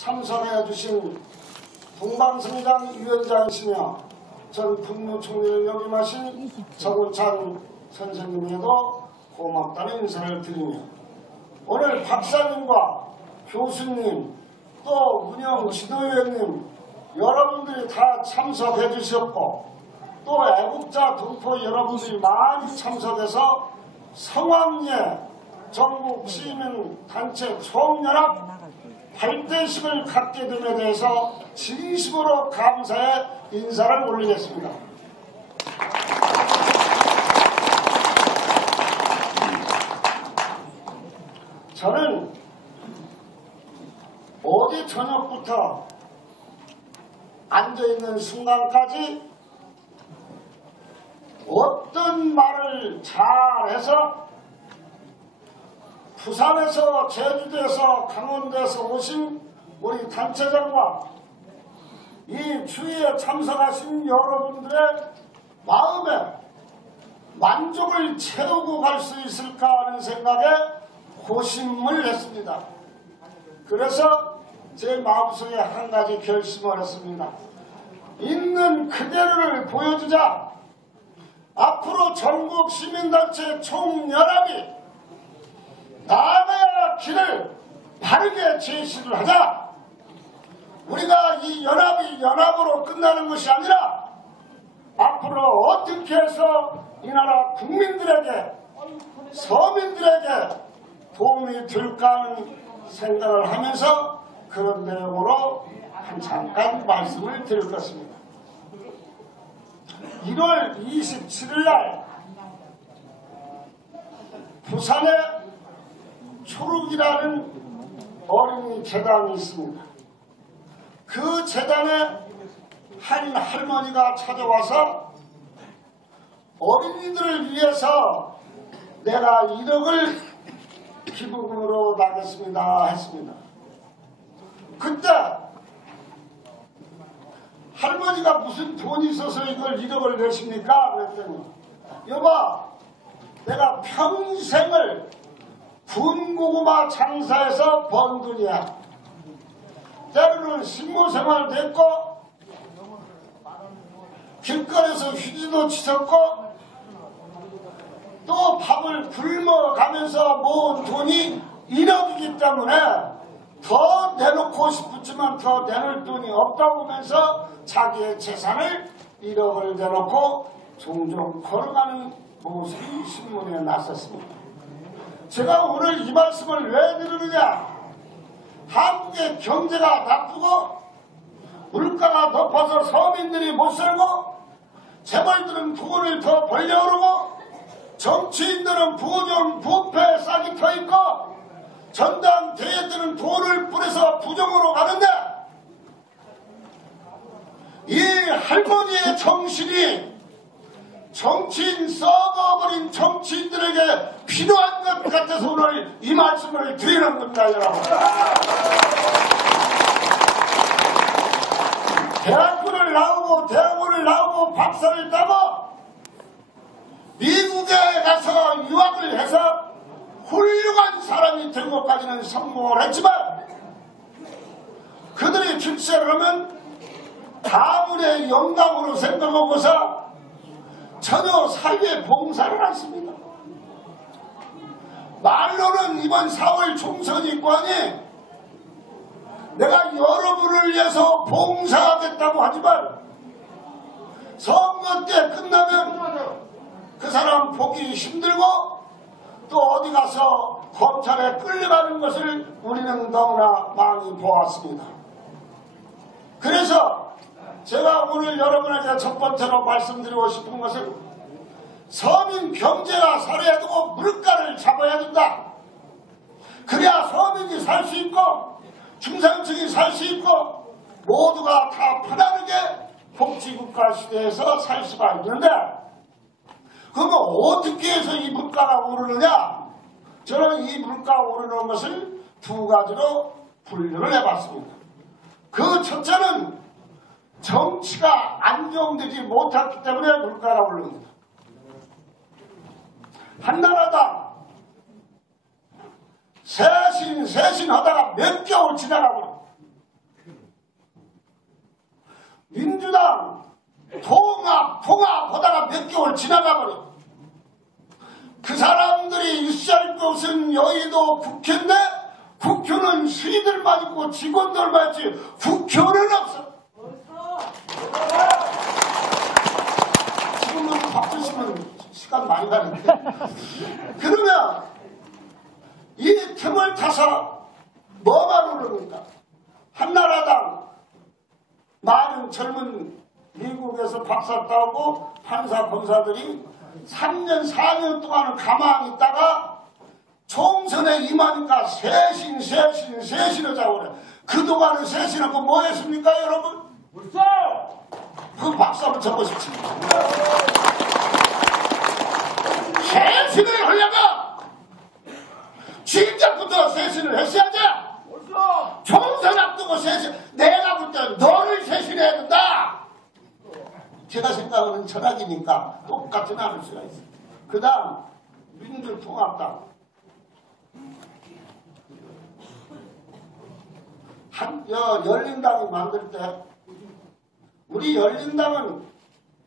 참석해 주신 동방성장 위원장이시며 전 국무총리를 역임하신 정우찬 선생님에도 고맙다는 인사를 드리며 오늘 박사님과 교수님 또 운영 지도위원님 여러분들이 다 참석해 주셨고 또 애국자 동포 여러분들이 많이 참석해서 성황리에 전국 시민단체 총연합 발대식을 갖게 됨에 대해서 진심으로 감사의 인사를 올리겠습니다. 저는 어제 저녁부터 앉아있는 순간까지 어떤 말을 잘해서 부산에서 제주도에서 강원도에서 오신 우리 단체장과 이 추위에 참석하신 여러분들의 마음에 만족을 채우고 갈 수 있을까 하는 생각에 고심을 했습니다. 그래서 제 마음속에 한 가지 결심을 했습니다. 있는 그대로를 보여주자. 앞으로 전국 시민단체 총연합이 나아가야 길을 바르게 제시를 하자. 우리가 이 연합이 연합으로 끝나는 것이 아니라 앞으로 어떻게 해서 이 나라 국민들에게 서민들에게 도움이 될까 하는 생각을 하면서 그런 내용으로 잠깐 말씀을 드릴 것입니다. 1월 27일 날 부산에 초록이라는 어린이 재단이 있습니다. 그 재단에 한 할머니가 찾아와서 어린이들을 위해서 내가 1억을 기부금으로 나겠습니다 했습니다. 그때 할머니가 무슨 돈이 있어서 이걸 1억을 내십니까? 그랬더니 여봐, 내가 평생을 군고구마 장사해서 번 돈이야. 때로는 식모생활도 했고 길거리에서 휴지도 치웠고 또 밥을 굶어가면서 모은 돈이 1억이기 때문에 더 내놓고 싶었지만 더 내놓을 돈이 없다고 하면서 자기의 재산을 1억을 내놓고 종종 걸어가는 모습이 신문에 났었습니다. 제가 오늘 이 말씀을 왜 드리느냐. 한국의 경제가 나쁘고 물가가 높아서 서민들이 못 살고 재벌들은 돈을 더 벌려고 그러고 정치인들은 부패 싹이 터있고 전당대회들은 돈을 뿌려서 부정으로 가는데 이 할머니의 정신이 정치인 썩어버린 정치인들에게 필요한 것 같아서 오늘 이 말씀을 드리는 겁니다. 여러분. 대학교를 나오고 대학원을 나오고 박사를 따고 미국에 가서 유학을 해서 훌륭한 사람이 된 것까지는 성공을 했지만 그들이 출세를 하면 가문의 영광으로 생각하고서 전혀 사회에 봉사를 않습니다. 말로는 이번 4월 총선이 있고 하니 내가 여러분을 위해서 봉사하겠다고 하지만 선거 때 끝나면 그 사람 보기 힘들고 또 어디 가서 검찰에 끌려가는 것을 우리는 너무나 많이 보았습니다. 그래서 제가 오늘 여러분에게 첫 번째로 말씀드리고 싶은 것은 서민 경제가 살아야 되고 물가를 잡아야 된다. 그래야 서민이 살 수 있고 중산층이 살 수 있고 모두가 다 편안하게 복지국가 시대에서 살 수가 있는데 그러면 어떻게 해서 이 물가가 오르느냐? 저는 이 물가 오르는 것을 두 가지로 분류를 해봤습니다. 그 첫째는 정치가 안정되지 못했기 때문에 물가가 오릅니다. 한나라당 세신 하다가 몇 개월 지나가고 민주당 통합 보다가 몇 개월 지나가버려. 그 사람들이 있을 것은 여의도 국회인데 국회는 시들만 있고 직원들만 있지 국회는 없어. 지금은 바쁘시면 시간 많이 가는데 그러면 이 틈을 타서 뭐만 오릅니까? 한나라당 많은 젊은 미국에서 박사 따오고 판사 검사들이 3년 4년 동안은 가만히 있다가 총선에 임하니까 쇄신을 잡으래. 그동안은 쇄신하고 뭐 했습니까 여러분? 그 박수 한번 쳐보십시오. 쇄신을 하려면 진작부터 쇄신을 했어야지. 총선 앞두고 쇄신, 내가 볼 때 너를 쇄신해야 된다. 제가 생각하는 철학이니까 똑같진 않을 수가 있어요. 그 다음 민주통합당 열린당이 만들 때 우리 열린당은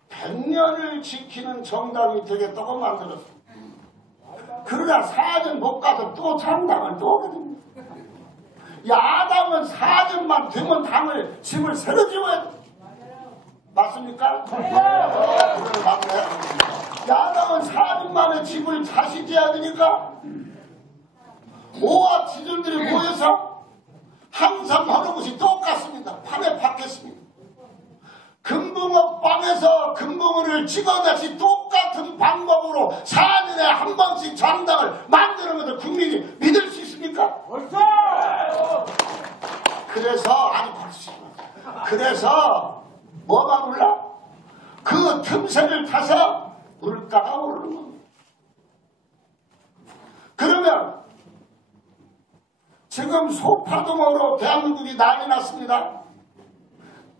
100년을 지키는 정당이 되겠다고 만들었어요. 그러나 4년 못 가서 또 창당을 또 하거든요. 야당은 4년만 되면 당을 짐을 새로 지어야 돼. 맞습니까? 맞네. 야당은 4년 만에 집을 다시 지어야 되니까 오와 지들들이 모여서 항상 하는 것이 똑같습니다. 판에 박혔습니다. 금붕어 빵에서 금붕어를 찍어내시 똑같은 방법으로 4년에 한 번씩 정당을 만드는 것을 국민이 믿을 수 있습니까? 그래서 뭐가 올라? 그 틈새를 타서 물가가 오르는 겁니다. 그러면 지금 소파동으로 대한민국이 난리 났습니다.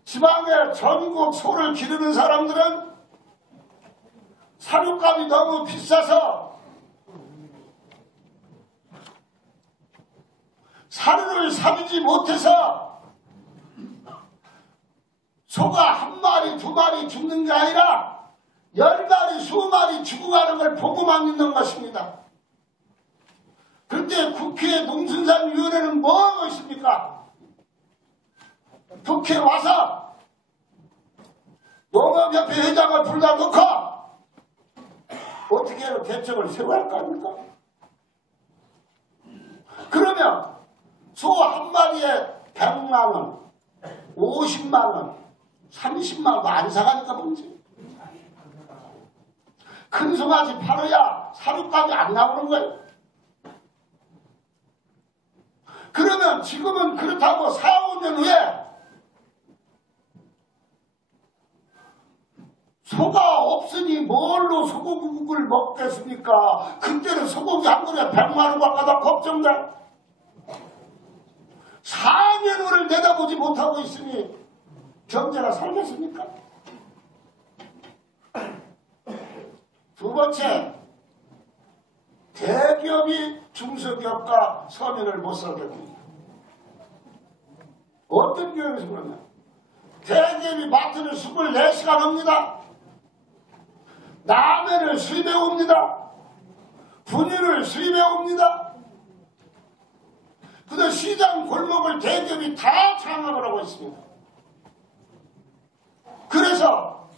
지방에 전국 소를 기르는 사람들은 사료값이 너무 비싸서 사료를 사주지 못해서 소가 한 마리, 두 마리 죽는 게 아니라 10마리, 20마리 죽어가는 걸 보고만 있는 것입니다. 그런데 국회 농순산위원회는 뭐 하고 있습니까? 국회에 와서 농업협회 회장을 불러다 놓고 어떻게 대책을 세워야 할 거 아닙니까? 그러면 소 한 마리에 100만원, 50만원, 30만원도 안 사가니까 문제. 큰 송아지 팔아야 사료값이 안 나오는 거예요. 그러면 지금은 그렇다고 4, 5년 후에 소가 없으니 뭘로 소고기국을 먹겠습니까? 그때는 소고기 한 그릇에 100만원 바꿔다 걱정돼. 4년 후를 내다보지 못하고 있으니 경제가 살겠습니까? 두 번째, 대기업이 중소기업과 서민을 못 살게 됩니다. 어떤 경우에서 그러냐? 대기업이 마트를 24시간 합니다. 라면을 수입해 옵니다. 분유를 수입해 옵니다. 그래서 시장 골목을 대기업이 다 장악을 하고 있습니다. 그래서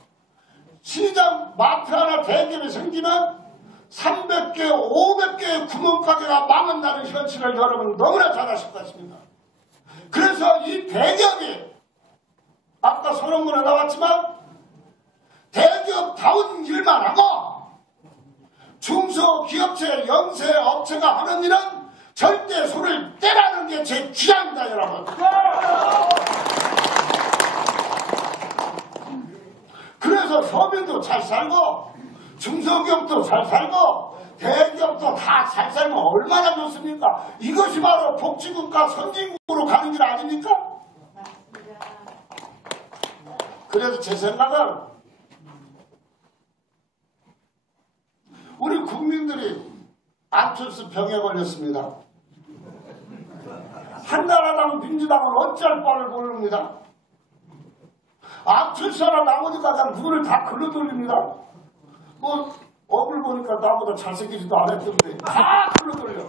시장 마트 하나 대기업이 생기면 300개, 500개의 구멍가게가 망한다는 현실을 여러분 너무나 잘 아실 것입니다. 그래서 이 대기업이 아까 소론문에 나왔지만 대기업다운 일만 하고 중소기업체, 영세업체가 하는 일은 절대 손을 떼라는 게 제 주장입니다, 여러분. 그래서 서민도 잘 살고 중소기업도 잘 살고 대기업도 다 잘 살면 얼마나 좋습니까? 이것이 바로 복지국가 선진국으로 가는 길 아닙니까? 그래서 제 생각은 우리 국민들이 안철수 병에 걸렸습니다. 한나라당, 민주당은 어찌할 바를 모릅니다. 안철수나 나머지가 그냥 눈을 다 글러돌립니다. 뭐 업을 보니까 나보다 잘생기지도 않았던데 다 글러돌려.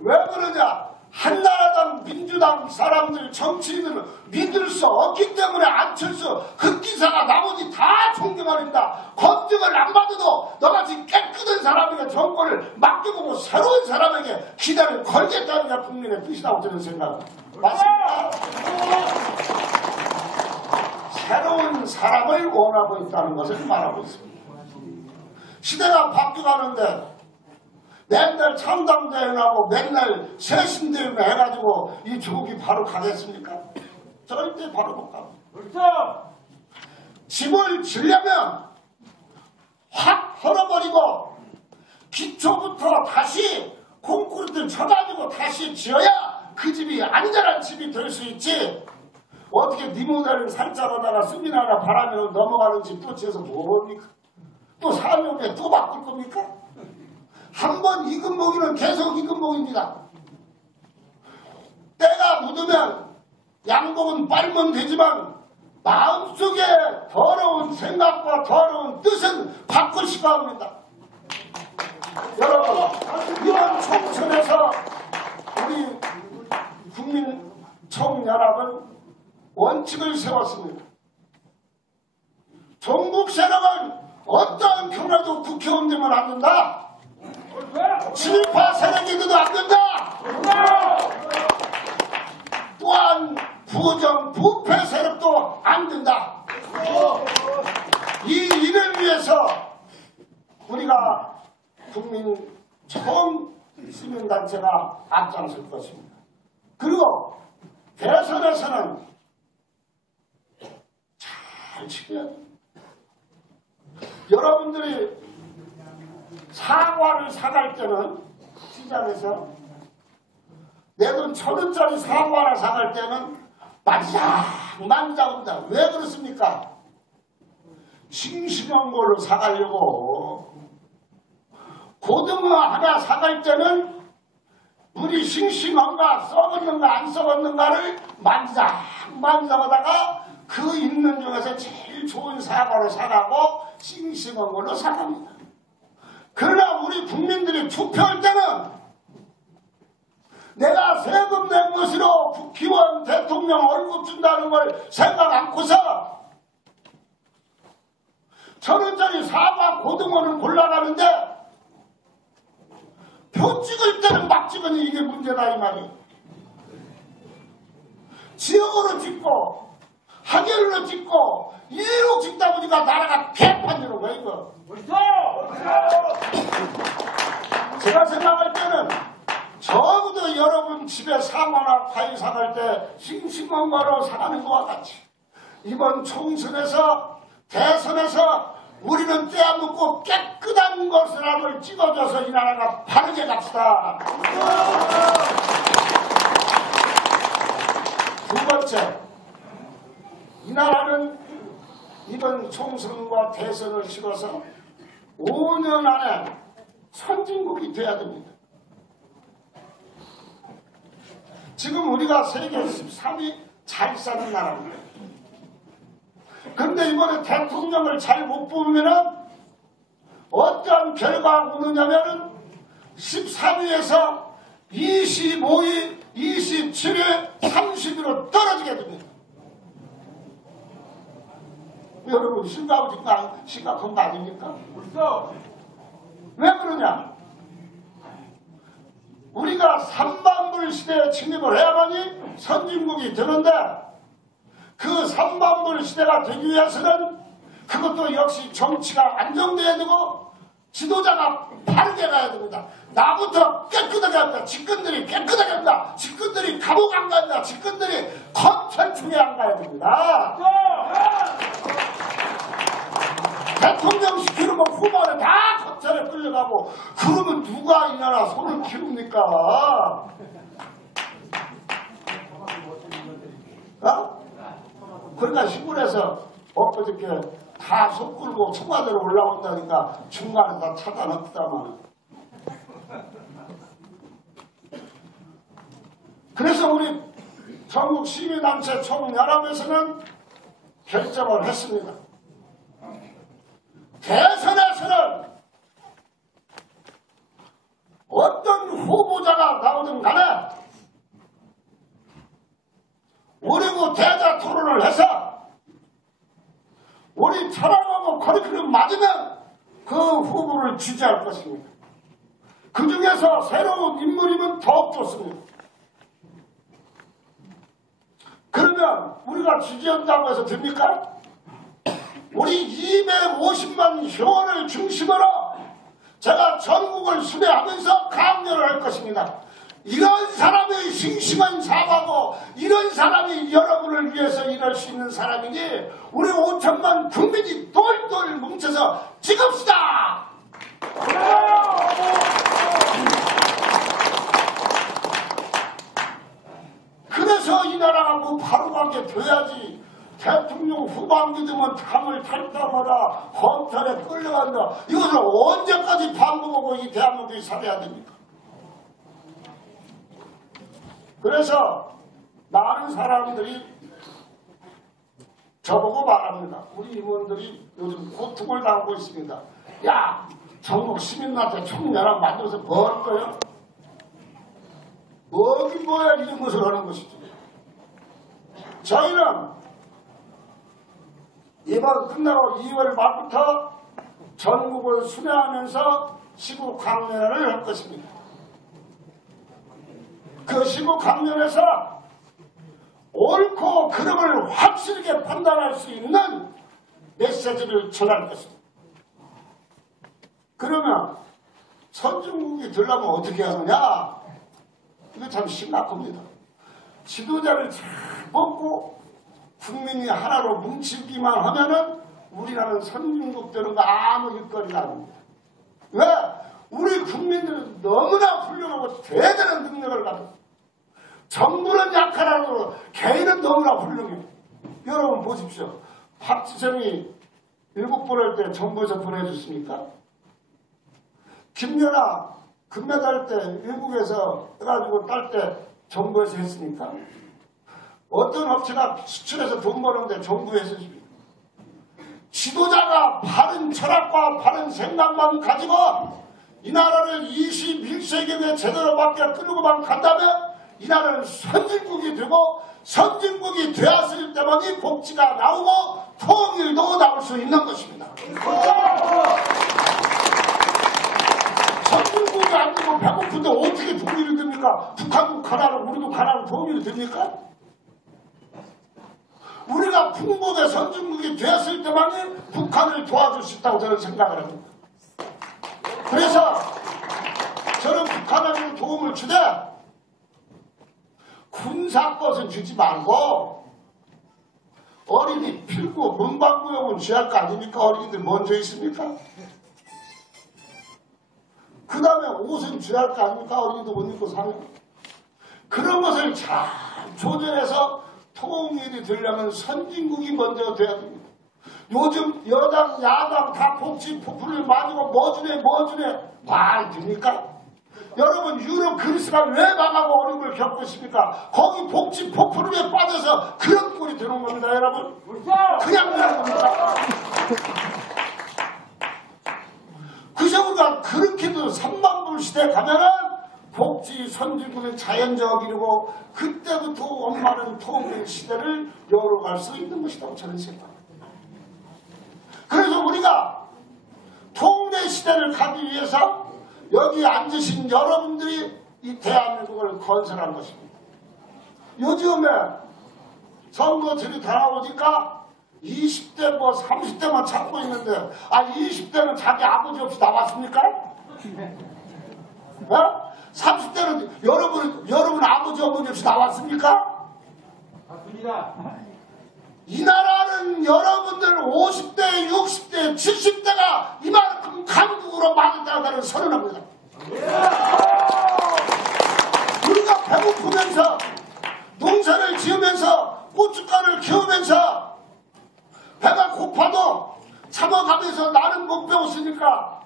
왜 그러냐? 한나라당 민주당 사람들 정치인들은 믿을 수 없기 때문에 안철수 흑기사가 나머지 다 존경합니다. 검증을 안 받아도 너같이 깨끗한 사람에게 정권을 맡겨보고 새로운 사람에게 기대를 걸겠다는 게 국민의 뜻이라고 저는 생각합니다. 맞습니까? 새로운 사람을 원하고 있다는 것을 말하고 있습니다. 시대가 바뀌어가는데 맨날 창당대회하고 맨날 쇄신대회 해가지고 이 조국이 바로 가겠습니까? 절대 바로 못 가고. 그렇죠. 집을 지려면 확 헐어버리고 기초부터 다시 콘크리트를 쳐가지고 다시 지어야 그 집이 안전한 집이 될 수 있지. 어떻게 리모델링 살짝하다가 수미나 하나 바람으로 넘어가는 집 또 지어서 뭡니까? 또 4년 후에 또 바꿀 겁니까? 한 번 익은 모기는 계속 익은 모기입니다. 때가 묻으면 양복은 빨면 되지만 마음속에 더러운 생각과 더러운 뜻은 바꾸시고 합니다. 여러분, 이번 총선에서 우리 국민총연합은 원칙을 세웠습니다. 종북 세력은 어떠한 경우라도 국회의원 되면 안 된다. 친일파 세력이도 안 된다. 또한 부정 부패 세력도 안 된다. 이 일을 위해서 우리가 국민 총 시민단체가 앞장설 것입니다. 그리고 대선에서는 잘 지켜야 됩니다. 여러분들이 사과를 사갈 때는 시장에서 내 돈 1,000원짜리 사과 하나 사갈 때는 만지작만지작합니다. 왜 그렇습니까? 싱싱한 걸로 사가려고. 고등어 하나 사갈 때는 물이 싱싱한가 썩었는가 안 썩었는가를 만지작만지작하다가 그 있는 중에서 제일 좋은 사과를 사가고 싱싱한 걸로 사갑니다. 그러나 우리 국민들이 투표할 때는 내가 세금 낸 것으로 국회의원 대통령 월급 준다는 걸 생각 않고서 1,000원짜리 사과 고등어를 골라가는데 표 찍을 때는 막 찍으니 이게 문제다 이 말이에요. 지역으로 찍고 하계로 찍고 이리로 찍다 보니까 나라가 개판으로 가 이거. 제가 생각할 때는 적어도 여러분 집에 사과나 과일 사갈 때 싱싱한 거로 사가는 것과 같이 이번 총선에서 대선에서 우리는 떼어묻고 깨끗한 것이라도 찍어줘서 이 나라가 바르게 갑시다. 두 번째, 이 나라는 이번 총선과 대선을 치러서 5년 안에 선진국이 돼야 됩니다. 지금 우리가 세계 13위 잘 사는 나라입니다. 그런데 이번에 대통령을 잘 못 뽑으면 어떤 결과가 오느냐면은 13위에서 25위, 27위, 30위로 떨어지게 됩니다. 여러분 심각한 거 아닙니까? 왜 그러냐? 우리가 삼반불 시대에 침입을 해야만이 선진국이 되는데 그 삼반불 시대가 되기 위해서는 그것도 역시 정치가 안정돼야 되고 지도자가 바르게 가야 됩니다. 나부터 깨끗하게 합니다. 직근들이 깨끗하게 합니다. 직근들이 감옥 안 갑니다. 직근들이 검찰총회 안 가야 됩니다. 대통령 시키는 후보는 다 검찰에 끌려가고 그러면 누가 이 나라 손을 키웁니까? 그러니까 시골에서 엊그저께 다 손 끌고 청와대로 올라온다니까 중간에 다 차단했다만. 그래서 우리 전국 시민단체 총연합에서는 결정을 했습니다. 대선에서는 어떤 후보자가 나오든 간에 우리고 대자 토론을 해서 우리 철학하고 커리큘럼 맞으면 그 후보를 지지할 것입니다. 그 중에서 새로운 인물이면 더욱 좋습니다. 그러면 우리가 지지한다고 해서 됩니까? 우리 250만 회원을 중심으로 제가 전국을 순회하면서 강연을 할 것입니다. 이런 사람의 싱싱한 사과고 이런 사람이 여러분을 위해서 일할 수 있는 사람이니 우리 5천만 국민이 똘똘 뭉쳐서 찍읍시다. 그래서 이 나라가 뭐 바로가게 돼야지. 대통령 후반기 되면 당을 탈 때마다 검찰에 끌려간다. 이것을 언제까지 반복하고 이 대한민국이 살아야 됩니까? 그래서 많은 사람들이 저보고 말합니다. 우리 임원들이 요즘 고통을 당하고 있습니다. 야, 전국 시민한테 총연합 만들어서 뭐 할 거야? 뭐긴 뭐야 이런 것을 하는 것이죠. 저희는 이번 끝나고 2월 말부터 전국을 순회하면서 시국 강연을 할 것입니다. 그 시국 강연에서 옳고 그름을 확실하게 판단할 수 있는 메시지를 전할 것입니다. 그러면 선진국이 되려면 어떻게 하느냐? 이거 참 심각합니다. 지도자를 잘 뽑고 국민이 하나로 뭉치기만 하면은 우리나라는 선진국 되는 거 아무 일거리가 아닙니다. 왜? 우리 국민들은 너무나 훌륭하고 대단한 능력을 가지고 정부는 약하라고 개인은 너무나 훌륭해요. 여러분 보십시오. 박지성이 7번 할 때 정부에서 보내줬습니까? 김연아 금메달 때 외국에서 해가지고 딸 때 정부에서 했습니까? 어떤 업체가 수출해서 돈 버는데 정부에서 했습니까? 지도자가 바른 철학과 바른 생각만 가지고 이 나라를 21세기에 제대로 밖에 끌고만 간다면 이 나라는 선진국이 되고 선진국이 되었을 때만이 복지가 나오고 통일도 나올 수 있는 것입니다. 선진국이 안 되고 배고픈데 어떻게 통일이 됩니까? 북한도 가나로 우리도 가나로 통일이 됩니까? 우리가 풍부대 선진국이 되었을 때만이 북한을 도와줄 수 있다고 저는 생각을 합니다. 그래서 저는 북한한테 도움을 주되 군사 것은 주지 말고 어린이 필구 문방구용은 쥐할 거 아닙니까? 어린이들 먼저 있습니까? 그 다음에 옷은 쥐할 거 아닙니까? 어린이도 못 입고 사는 그런 것을 잘 조절해서 통일이 되려면 선진국이 먼저 돼야 됩니다. 요즘 여당 야당 다 복지 폭풍을 맞고 뭐 주네 말 됩니까? 여러분 유럽 그리스가 왜 망하고 어려움을 겪고 있습니까? 거기 복지 폭풍에 빠져서 그런 꼴이 되는 겁니다. 여러분 그냥 되는 겁니다. 그저 우리가 그렇게도 3만 불 시대에 가면은 복지 선진국의 자연적이고 그때부터 엄마는 통일 시대를 열어갈 수 있는 것이라고 저는 생각합니다. 그래서 우리가 통일 시대를 가기 위해서 여기 앉으신 여러분들이 이 대한민국을 건설한 것입니다. 요즘에 선거들이 다가오니까 20대 뭐 30대만 찾고 있는데 20대는 자기 아버지 없이 나왔습니까? 30대는 여러분 아버지 어머니 없이 나왔습니까? 맞습니다. 이 나라는 여러분들 50대, 60대, 70대가 이만큼 강국으로 만든다는 선언합니다. 우리가 배고프면서 농사를 지으면서 고춧가루를 키우면서 배가 고파도 참아가면서 나는 못 배웠으니까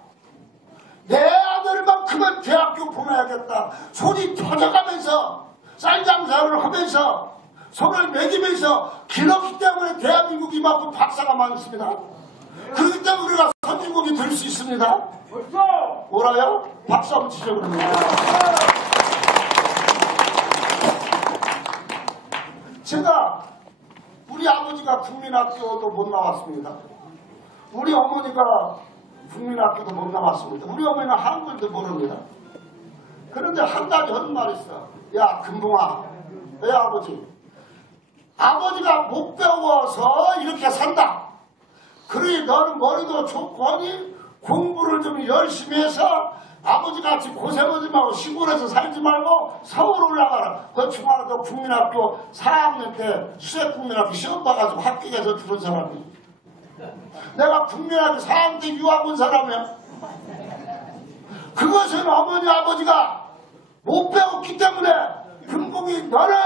내 아들만큼은 대학교 보내야겠다. 손이 터져가면서 쌀장사를 하면서 손을 매기면서 길었기 때문에 대한민국이 이만큼 박사가 많습니다. 그렇기 때문에 우리가 선진국이 될 수 있습니다. 뭐라요? 박수 한번 치죠 그러면. 제가 우리 아버지가 국민학교도 못 나왔습니다. 우리 어머니가 국민학교도 못 나왔습니다. 우리 어머니는 한글도 모릅니다. 그런데 한 가지 하는 말이 있어. 야 금붕아, 내 아버지가 못 배워서 이렇게 산다. 그러니 너는 머리도 좋고 하니 공부를 좀 열심히 해서 아버지같이 고생하지 말고 시골에서 살지 말고 서울 올라가라. 그 중앙도 국민학교 4학년 때 수해국민학교 시험 봐가지고 합격해서 들은 사람이. 내가 국민학교 4학년 때 유학 온 사람이야. 그것은 어머니 아버지가 못 배웠기 때문에 금붕이 너는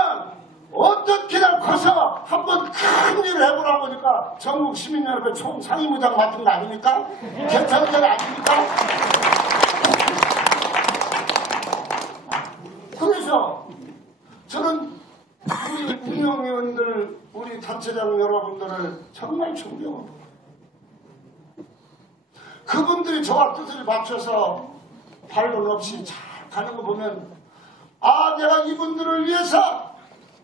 어떻게든 커서 한번 큰 일을 해보라고 하니까 전국 시민 여러분 총상임의장 맡은 거 아닙니까? 괜찮은 거 아닙니까? 그래서 저는 우리 운영위원들, 우리 단체장 여러분들을 정말 존경합니다. 그분들이 저와 뜻을 맞춰서 반론 없이 잘 가는 거 보면 아 내가 이분들을 위해서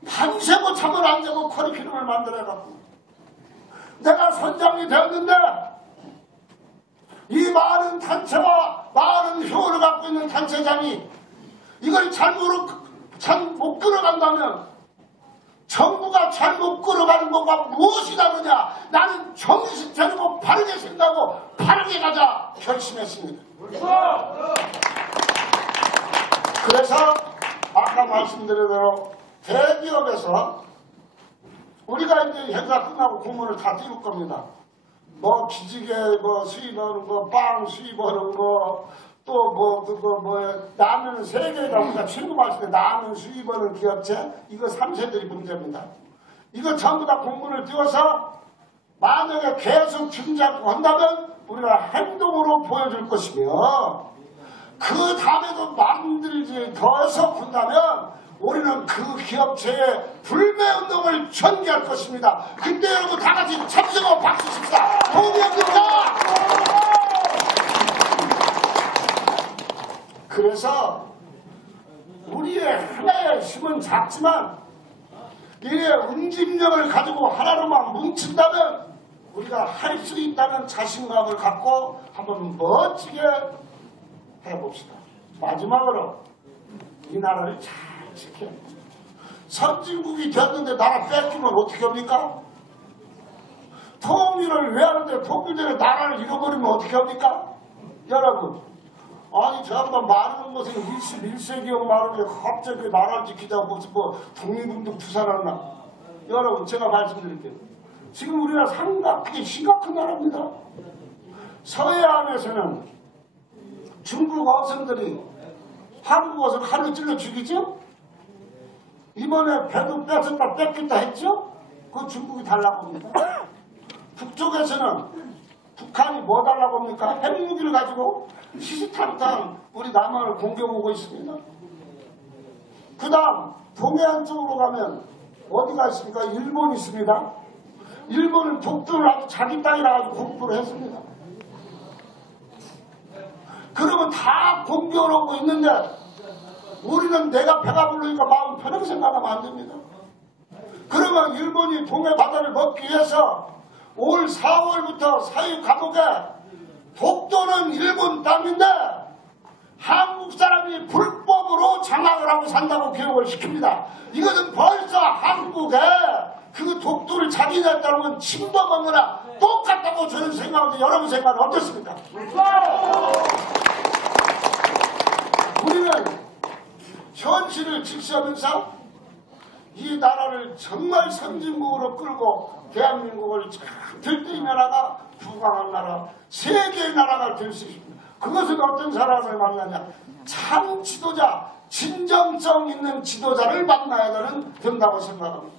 밤새고 잠을 안 자고 커리큘럼을 만들어갖고 내가 선장이 되었는데 이 많은 단체와 많은 효를 갖고 있는 단체장이 이걸 못 끌어간다면 정부가 잘못 끌어가는 것과 무엇이 다르냐. 나는 정신 차리고 바르게 생각하고 바르게 가자 결심했습니다. 그래서 아까 말씀드린 대로 대기업에서 우리가 이제 행사 끝나고 공문을 다 띄울 겁니다. 뭐 기지개 뭐 수입하는 거, 빵 수입하는 거, 또 뭐 그거 라면 3개가 우리가 친구 말씀에 라면 수입하는 기업체 이거 3세들이 문제입니다. 이거 전부 다 공문을 띄워서 만약에 계속 준비하고 한다면 우리가 행동으로 보여줄 것이며 그 다음에도 만들지 더해서 본다면 우리는 그 기업체의 불매운동을 전개할 것입니다. 그때 여러분 다 같이 참석하고 박수 칩시다. 동의합니까? 그래서 우리의 하나의 힘은 작지만 이의 응집력을 가지고 하나로만 뭉친다면 우리가 할 수 있다는 자신감을 갖고 한번 멋지게 해봅시다. 마지막으로 이 나라를 잘 지켜. 선진국이 됐는데 나라 뺏기면 어떻게 합니까? 통일을 왜 하는데 통일되는 나라를 잃어버리면 어떻게 합니까? 여러분, 아니 저 양반 말하는 것은 21세기형 말하는데 갑자기 나라를 지키자고 무슨 뭐 독립운동 부산하나. 여러분 제가 말씀드릴게요. 지금 우리나라 상당히 심각한 나라입니다. 서해안에서는 중국 어선들이 한국 어선 칼로 찔러 죽이죠? 이번에 배도 뺏었다 뺏겼다 했죠? 그거 중국이 달라고 합니다. 북쪽에서는 북한이 뭐 달라고 합니까? 핵무기를 가지고 시시탄탄 우리 남한을 공격하고 있습니다. 그 다음 동해안 쪽으로 가면 어디가 있습니까? 일본이 있습니다. 일본은 독도를 아주 자기 땅이라 가지고 공부를 했습니다. 그러면 다 공격을 하고 있는데 우리는 내가 배가 부르니까 마음 편하게 생각하면 안 됩니다. 그러면 일본이 동해 바다를 먹기 위해서 올 4월부터 사유 감옥에 독도는 일본 땅인데 한국 사람이 불법으로 장악을 하고 산다고 교육을 시킵니다. 이것은 벌써 한국에 그 독도를 자기네 땅은 침범한 거나 똑같다고 저는 생각하는데 여러분 생각은 어떻습니까? 우리는 현실을 직시하면서 이 나라를 정말 선진국으로 끌고 대한민국을 들뜨리는 나라가 부강한 나라, 세계의 나라가 될 수 있습니다. 그것은 어떤 사람을 만나냐? 참 지도자, 진정성 있는 지도자를 만나야 된다고 생각합니다.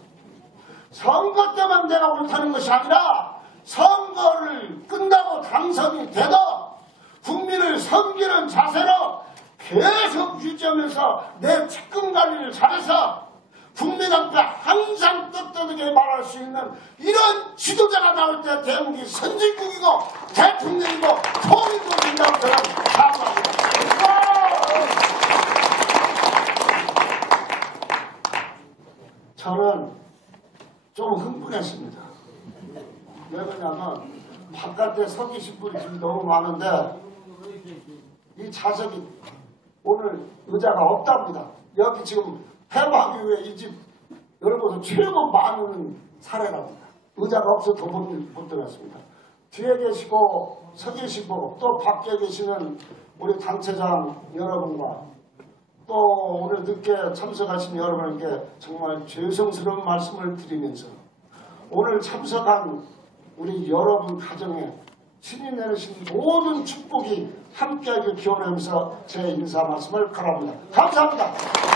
선거 때만 내가 옳다는 것이 아니라 선거를 끝나고 당선이 되도 국민을 섬기는 자세로 계속 유지하면서 내 측근 관리를 잘해서 국민 앞에 항상 함께 말할 수 있는 이런 지도자가 나올 때 대한민국이 선진국이고 대통령이고 통일도 된다고 저는 사과합니다. 저는 좀 흥분했습니다. 왜 그러냐면 바깥에 서 계신 분이 지금 너무 많은데 이 좌석이 오늘 의자가 없답니다. 여기 지금 해방이후에 이 집 열어보서 최고 많은 사례랍니다. 의자가 없어서 못 들어갔습니다. 뒤에 계시고 서 계시고 또 밖에 계시는 우리 단체장 여러분과 또 오늘 늦게 참석하신 여러분에게 정말 죄송스러운 말씀을 드리면서 오늘 참석한 우리 여러분 가정에 신이 내리신 모든 축복이 함께하길 기원하면서 제 인사 말씀을 바랍니다. 감사합니다.